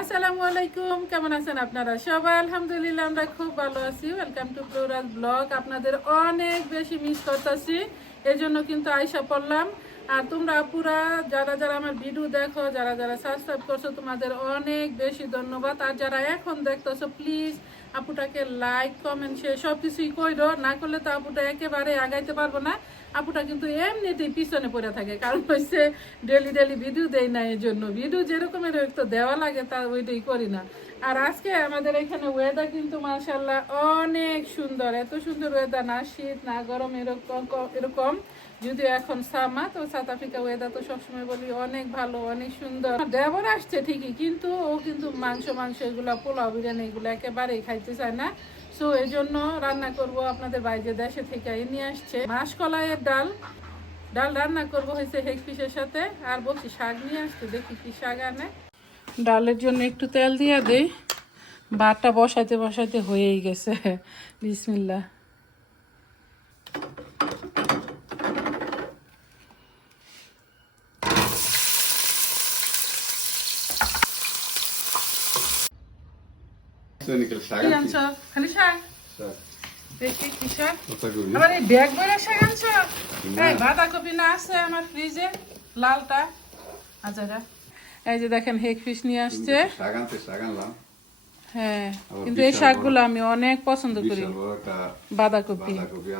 আসসালামু আলাইকুম, কেমন আছেন আপনারা সবাই? আলহামদুলিল্লাহ, আমরা খুব ভালো আছি। ওয়েলকাম টু ফ্লোরাল ব্লগ আপনাদের অনেক বেশি মিস করতেছি এই জন্য কিন্তু আয়সা পড়লাম। আর তোমরা পুরা যারা যারা আমার ভিডিও দেখো, যারা যারা সাবস্ক্রাইব করছ, তোমাদের অনেক বেশি ধন্যবাদ। আর যারা এখন দেখতেছো প্লিজ আপুটাকে লাইক কমেন্ট শেয়ার সব কিছুই কইরো। না করলে তো আপুটা একেবারে আগাইতে পারব না। আপুটা কিন্তু এমনিতেই পিছনে পড়ে থাকে, কারণ হচ্ছে ডেলি ডেলি ভিডিও দেই না এই জন্য ভিডিও যেরকমের একটু দেওয়া লাগে, তা ওইটাই করি না। আর আজকে আমাদের এখানে ওয়েদার কিন্তু মার্শাল্লাহ অনেক সুন্দর। এত সুন্দর ওয়েদার না শীত, না গরম, এরকম এরকম। যদিও এখন সামা, তো সাউথ আফ্রিকা ওয়েদার তো সবসময় বলি অনেক ভালো, অনেক সুন্দর। দেবর আসছে ঠিকই, কিন্তু ও কিন্তু মাংস মাংস এগুলো, পোলাও, বিরিয়ানি এগুলো একেবারেই খাইতে চায় না। সো এই জন্য রান্না করব আপনাদের বাইরে দেশে থেকে নিয়ে আসছে। মাসকলাইয়ের ডাল ডাল রান্না করব হয়েছে হেক ফিশের সাথে, আর বলছি শাক নিয়ে আসতে দেখি কি শাক আনে। ডালের জন্য একটু তেল দিয়ে দেই, ভাতটা বসাইতে বসাইতে হয়েই গেছে। বিসমিল্লা Sönikal শাক কি আনছি। খালি শাক? শাক। দেখি কি শাক? ওটা এই ব্যাগ বইরা শাক আনছ? এই বাঁধাকপি না আছে আমার ফ্রিজে লালটা। আচ্ছা এই যে দেখেন হেক ফিশ নিয়ে আসছে। শাক আনতে শাক আনলাম। হ্যাঁ কিন্তু এই শাকগুলো আমি অনেক পছন্দ করি। বাঁধাকপি। বাঁধাকপি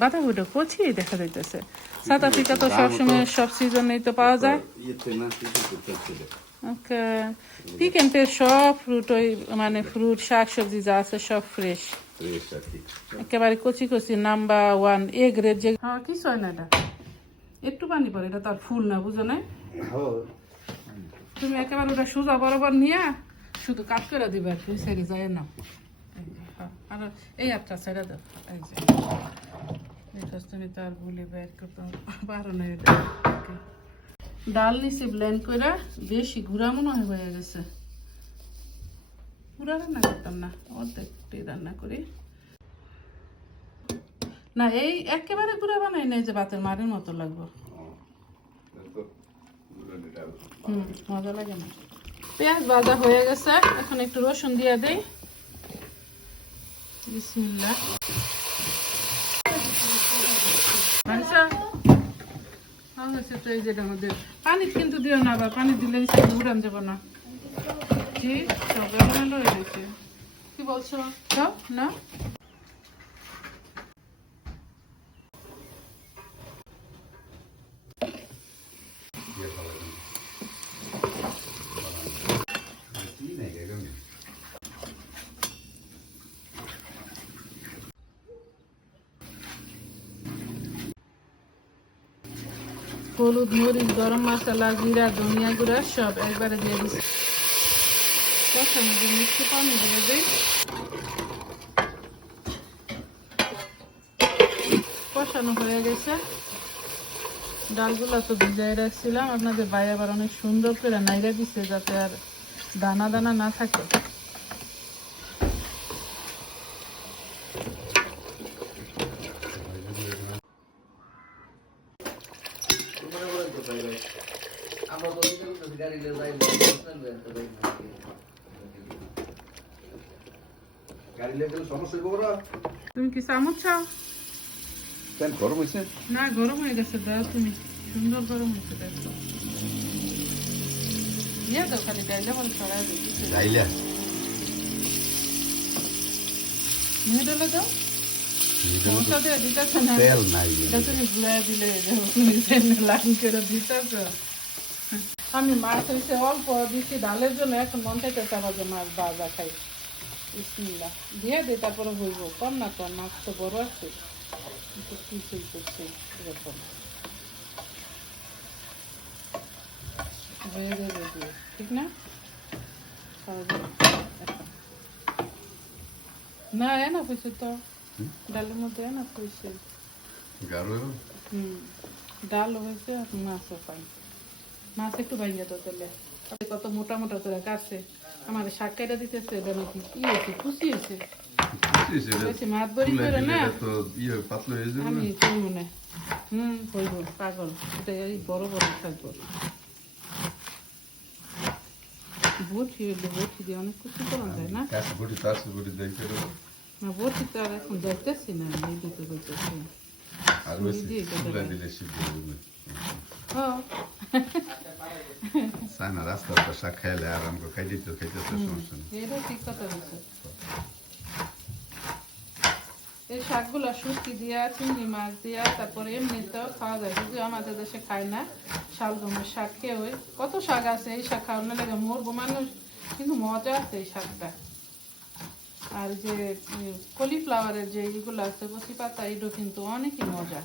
বাঁধাকপিটা কচি দেখা যাইতেছে। সাউথ আফ্রিকা তো সবসময় সব সিজনেই তো পাওয়া যায়। ওকে পিক এন্ড পে সব ফ্রুট ওই মানে ফ্রুট শাক সবজি যা আছে সব ফ্রেশ একেবারে কচি কচি নাম্বার ওয়ান এ গ্রেড যে হ্যাঁ কিছু হয় না এটা একটু পানি পড়ে এটা তার ফুল না বুঝো না তুমি একেবারে ওটা সোজা বরাবর নিয়ে শুধু কাট করে দিবে আর কি সেরে যায় না। আর এই একটা ছেড়ে দাও এই যে এটা তুমি তো আর ভুলে বের করতে পারো না এটা. ডাল নিচে ব্লেন্ড করে বেশি গুঁড়া মনে হয় গেছে। পুরা রান্না করতাম না, অর্ধেকটাই রান্না করি। না, এই একেবারে গুঁড়া বানাই না এই যে ভাতের মারের মতো লাগবে। হুম, মজা লাগে না। পেঁয়াজ ভাজা হয়ে গেছে, এখন একটু রসুন দিয়ে দেই। এই যেটার মধ্যে পানি কিন্তু দিও না, আবার পানি দিলে উড়ান যাব না। জি সব এলোমেলো হয়ে গেছে। কি বলছো? না দিয়ে খাওয়া যাবে। আর কি নাই, এরকমই। হলুদ, মরিচ, গরম মশলা জিরা ধনিয়া গুঁড়া সব একবারে দিয়ে দিচ্ছি। জন্য একটু পানি দিয়ে দিই কষানো হয়ে গেছে। ডালগুলো তো ভিজাই রাখছিলাম। আপনাদের বাইরে আবার অনেক সুন্দর করে নাইরা দিচ্ছে যাতে আর দানা দানা না থাকে গাড়ি লেগে গেলে সমস্যা হইবো ওরা? তুমি কি চামচ চাও? কেন গরম হয়েছে? না গরম হয়ে গেছে দাও তুমি। সুন্দর গরম হয়েছে দেখো। দিয়ে দাও খালি ডাইলে বলে ছড়াই দিচ্ছি যাইলা। মেয়েদেরলে দাও। মশলা দিয়ে দিতেছে না। তেল নাই। এটা তুমি ঘুরাই দিলে তুমি সেমনি লাইন করে দিতেছ। আমি মাছ হয়েছে অল্প দিচ্ছি ডালের জন্য এখন মন থেকে চাবা যে মাছ বাজা খাই। বিসমিল্লাহ দিয়ে দে তারপরে হইব কম না কম মাছ তো বড় আছে একটু কিছুই করছি এরকম হয়ে যাবে দিয়ে ঠিক না খাওয়া যাবে এখন। না এনা হয়েছে তো ডালের মধ্যে এনা হয়েছে গাঢ় হইবো? হুম ডাল হয়েছে আর মাছও পাই মাছ একটু ভাইয়া তো তেলে কত মোটা মোটা করে কাটছে। আমার শাক কেটে দিতেছে যেন কি কি হয়েছে? খুশি হয়েছে। এটা মাছ বড়ি করে না। তো পাতলা যাবে। আমি করব না। হুম করব পাগল। এটা এই বড় বড় থাকব বটি হইলে বটি দিয়ে অনেক কিছু করা যায় না? বটি তো আর এখন যাইতেছি না এই দিতে আর। দিলে শিখবে বুঝবে হ্যাঁ চায় না রাস্তার শাক খাইলে আরাম করে খাই দিতে খাইতে তো সমস্যা নেই এটা ঠিক কথা বলছো এই শাকগুলো শুটকি দিয়া চিংড়ি মাছ দিয়া তারপরে এমনিতেও খাওয়া যায় যদিও আমাদের দেশে খায় না শালগমের শাক খেয়ে ওই কত শাক আছে এই শাক খাওয়ানো লাগে মরবো মানুষ কিন্তু মজা আছে এই শাকটা আর যে কলিফ্লাওয়ারের যে এগুলো আছে কচি পাতা এগুলো কিন্তু অনেকই মজা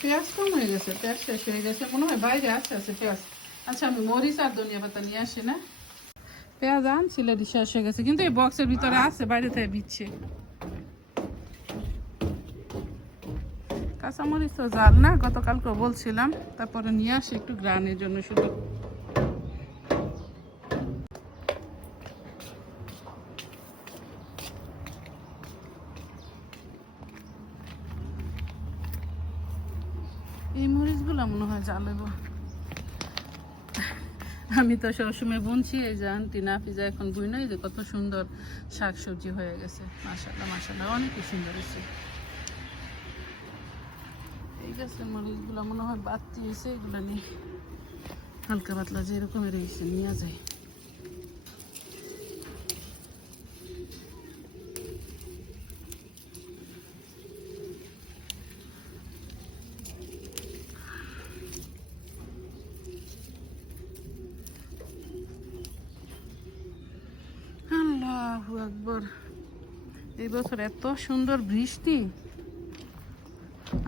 পেঁয়াজ কম হয়ে গেছে পেঁয়াজ শেষ হয়ে গেছে মনে হয় বাইরে আছে আছে পেঁয়াজ আচ্ছা আমি মরিচ আর ধনিয়া পাতা নিয়ে আসি না পেঁয়াজ আনছিল শেষ হয়ে গেছে কিন্তু এই বক্সের ভিতরে আছে বাইরে থেকে বিচ্ছে কাঁচামরিচ তো জাল না গতকালকে বলছিলাম তারপরে নিয়ে আসি একটু গ্রানের জন্য শুধু এই মরিচগুলো মনে হয় জ্বালাবো আমি তো সবসময় বুনছি, এই যে আন্টি নাফিজা এখন বুই নাই যে কত সুন্দর শাক সবজি হয়ে গেছে। মাসাল্লাহ মাসাল্লাহ অনেকই সুন্দর হয়েছে। এই মনে হয় বাড়তি হয়েছে, এগুলো নিয়ে হালকা পাতলা যেরকমের হয়েছে, নিয়ে যায় আল্লাহু আকবর। এই বছর এত সুন্দর বৃষ্টি।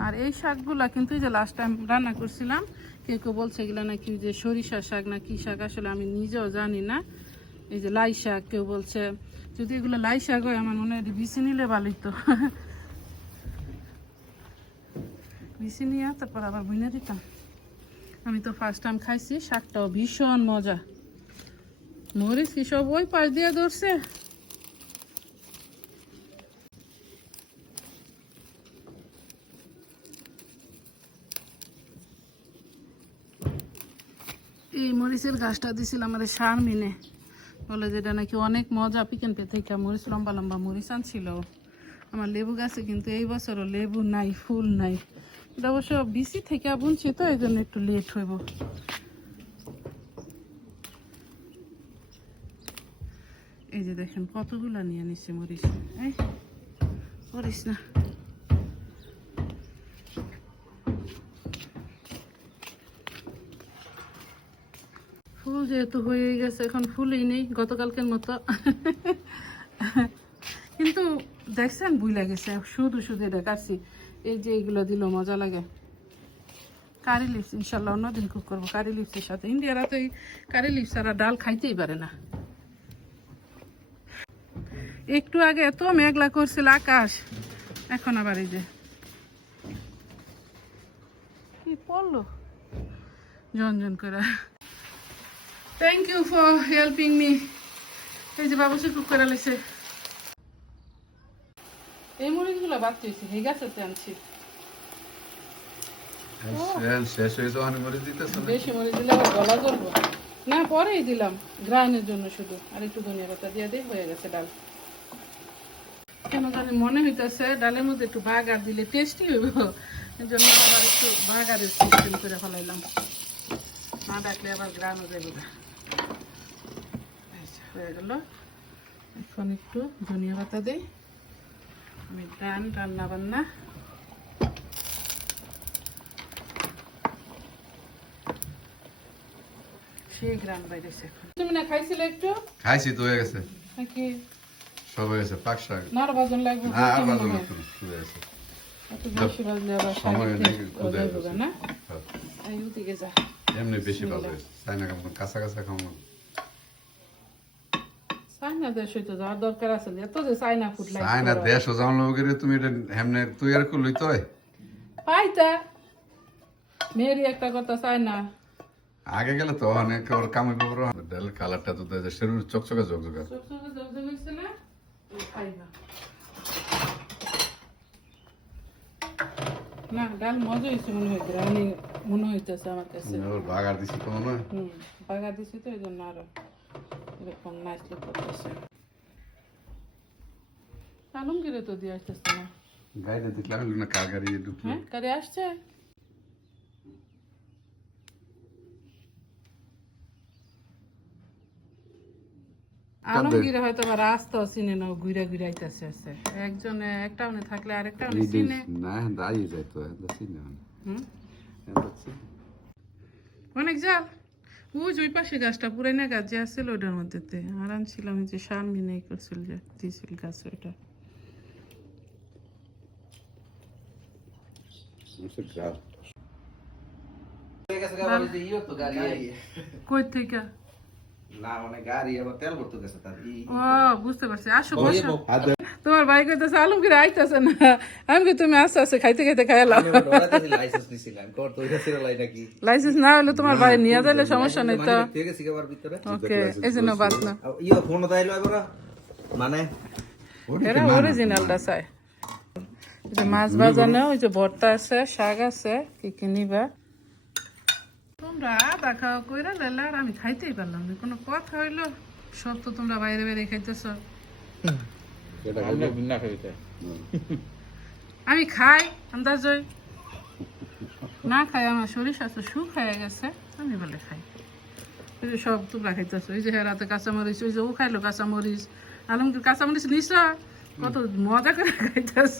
আর এই শাকগুলা কিন্তু এই যে লাস্ট টাইম রান্না করছিলাম, কেউ কেউ বলছে এগুলা নাকি যে সরিষা শাক না কি শাক, আসলে আমি নিজেও জানি না। এই যে লাই শাক কেউ বলছে। যদি এগুলো লাই শাক হয়, আমার মনে হয় বিছি নিলে ভালোই তো। বিছি নিয়ে তারপর আবার বুনে দিতাম। আমি তো ফার্স্ট টাইম খাইছি, শাকটাও ভীষণ মজা। মরিচ কি সব, ওই পাশ দিয়ে ধরছে। এই মরিচের গাছটা দিছিলাম আমার সার মিনে বলে যেটা নাকি অনেক মজা, পিকেন পে থেকে মরিচ, লম্বা লম্বা মরিচ আনছিল। আমার লেবু গাছে কিন্তু এই বছরও লেবু নাই, ফুল নাই। এটা অবশ্য বিসি থেকে বুনছি তো, এই জন্য একটু লেট হইব। এই যে দেখেন, কতগুলা নিয়ে নিচ্ছে মরিচ। এই করিস না। যেহেতু হয়ে গেছে, এখন ফুলই নেই, গতকালকের মতো। কিন্তু দেখছেন বুই লাগেছে শুধু শুধু কাটছি এই যে এইগুলো দিল, মজা লাগে। কারি লিপস, ইনশাল্লাহ অন্যদিন কুক করব। কারি লিপসের সাথে। ইন্ডিয়ারা তো এই কারি লিপস ছাড়া ডাল খাইতেই পারে না। একটু আগে এত মেঘলা করছিল আকাশ, এখন আবার এই যে। কি পড়ল? ঝনঝন করে। Thank you for helping me এই যে বাবু কুক করে লেছে এই মরিচগুলো বাদ হয়েছে এই গাছেতে আনছি। শেষ হয়ে যাওয়ানি মরে দিতেছে বেশি মরিচ দিলে আবার গলা করব না পরেই দিলাম গ্রাইনের জন্য শুধু। আর একটু ধনিয়া পাতা দিয়ে দিই হয়ে গেছে ডাল। কেন জানি মনে হইতেছে ডালের মধ্যে একটু বাগার দিলে টেস্টি হইব। এই জন্য আবার একটু বাগারের সিস্টেম করে ফেলাইলাম। না ডাকলে আবার গ্রানও যাইব না। এই যে, হয়ে গেল। এখন একটু ধনিয়া পাতা দিই। আমি ডান রান্না বান্না। সেই গ্রান বাইরেছে এখন। তুমি না খাইছিলে একটু? খাইছি তো হয়ে গেছে। নাকি? সব হয়ে গেছে পাক শাক। নার বাজন লাগবে না আর কি বাজো না? কোনো, গেছে। একটু বেশি বাজলে আবার সময় নেই taste ক্ষুদে না। এই ওদিকে এমনি বেশি ভালো হয়েছে। না কাঁচা কাঁচা খামো চাইনা দেশ হইতো যাওয়ার দরকার আছে এত যে ফুড চাই দেশ ও লোকের তুমি এটা হেমনে তুই আর করলই তো পাইতা। মেয়েরই একটা কথা চাইনা আগে গেলে তো অনেক ওর কামে খবর ডাল কালারটা তো দেয় শরীর চকচকে চকচকে চোখ চোখে জলদি হয়েছে না? খাইবা না ডাল মজা হয়েছে মনে হয় গ্রানি মনে হইতেছে আমার কাছে। বাগার দিছি তো না? হুম বাগা দিছি তো এই জন্য আরও। এরকম নাচলে করতেছে আলমগিরে তো দিয়ে আসতেছে না গাড়িতে দেখলাম না কার গাড়ি ঢুকলো হ্যাঁ কারে আসছে আলমগিরে হয়তো বা চিনে না ঘুরে ঘুরে আইতেছে আছে একজনে একটা উনি থাকলে আরেকটা উনি চিনে না দাঁড়িয়ে যায় তো দেখছি না হুম দেখছি অনেক জাল ওই যে ওই পাশে গাছটা পুরাই গাছ যে আসছিল ওটার মধ্যে আর আনছিলাম যে সামনে নেই করছিল যে দিয়েছিল গাছ ওইটা। কই থেকে? না মানে গাড়ি আবার তেল করতে গেছে তার ও বুঝতে পারছি। আসো বসো। তোমার ভাই কইতেছে আলমগীর আইতাছে না? আমি কই তুমি আস্তে আস্তে খাইতে খাইতে খাইলা আমি ওটা ওটাতে লাইসেন্স নিছিলাম কর তো ছিল লাই নাকি? লাইসেন্স না হলে তোমার ভাই নিয়ে যাইলে সমস্যা নেই তো। ঠিক আছে আবার ভিতরে। ওকে এই জন্য বাদ না। ইয়া ফোন দাইলো এবার মানে? এরা অরিজিনালটা চাই যে মাছ ভাজা নেও ওই যে ভর্তা আছে শাক আছে কি কি নিবা তোমরা খাওয়া কইরা লেলা আর আমি খাইতেই পারলাম না। কোনো কথা হইল? সব তো তোমরা বাইরে বাইরে খাইতেছ। আমি খাই আন্দাজ না খাই আমার শরীর স্বাস্থ্য সুখ হয়ে গেছে আমি বলে খাই। ওই যে সব তোমরা খাইতেছ ওই যে হেরাতে কাঁচামরিচ ওই যে ও খাইলো কাঁচামরিচ। আলমগীর কাঁচামরিচ নিস কত মজা করে খাইতেছ।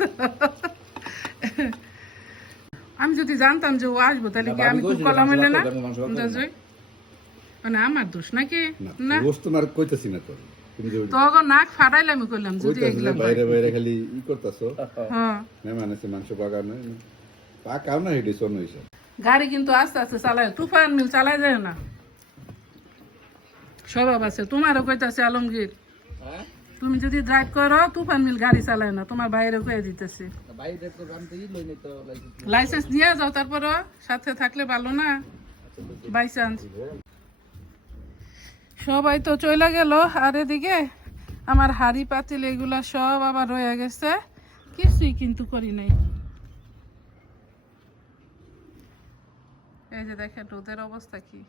আমি যদি জানতাম যে ও আসব তাহলে কি আমি খুব কলম হইলে না? মানে আমার দোষ নাকি? না রোজ তোমার কইতাছি না তো তুমি নাক ফাটাইলে আমি করলাম যদি এগুলা বাইরে বাইরে খালি ই করতাছো। হ্যাঁ। মেহমান আছে মাংস পাকানো পাকাও না হেডি শোনো হিসাব গাড়ি কিন্তু আস্তে আস্তে চালায় তুফান মিল চালায় যায় না। স্বভাব আছে। তোমারও কইতাছে আলমগীর। তুমি যদি ড্রাইভ করো তুফান মিল গাড়ি চালায় না তোমার বাইরে কয়ে দিতেছে। লাইসেন্স নিয়ে যাও তারপরও সাথে থাকলে ভালো না বাই চান্স সবাই তো চলে গেল। আর এদিকে আমার হাড়ি পাতিল এগুলা সব আবার রয়ে গেছে। কিছুই কিন্তু করি নাই। এই যে দেখেন ওদের অবস্থা কি।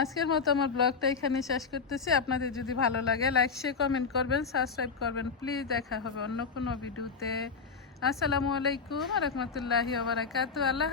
আজকের মতো আমার ব্লগটা এখানে শেষ করতেছি। আপনাদের যদি ভালো লাগে লাইক শেয়ার কমেন্ট করবেন সাবস্ক্রাইব করবেন। প্লিজ দেখা হবে অন্য কোনো ভিডিওতে। আসসালামু আলাইকুম রহমতুল্লাহি আবরাকাতু আল্লাহ।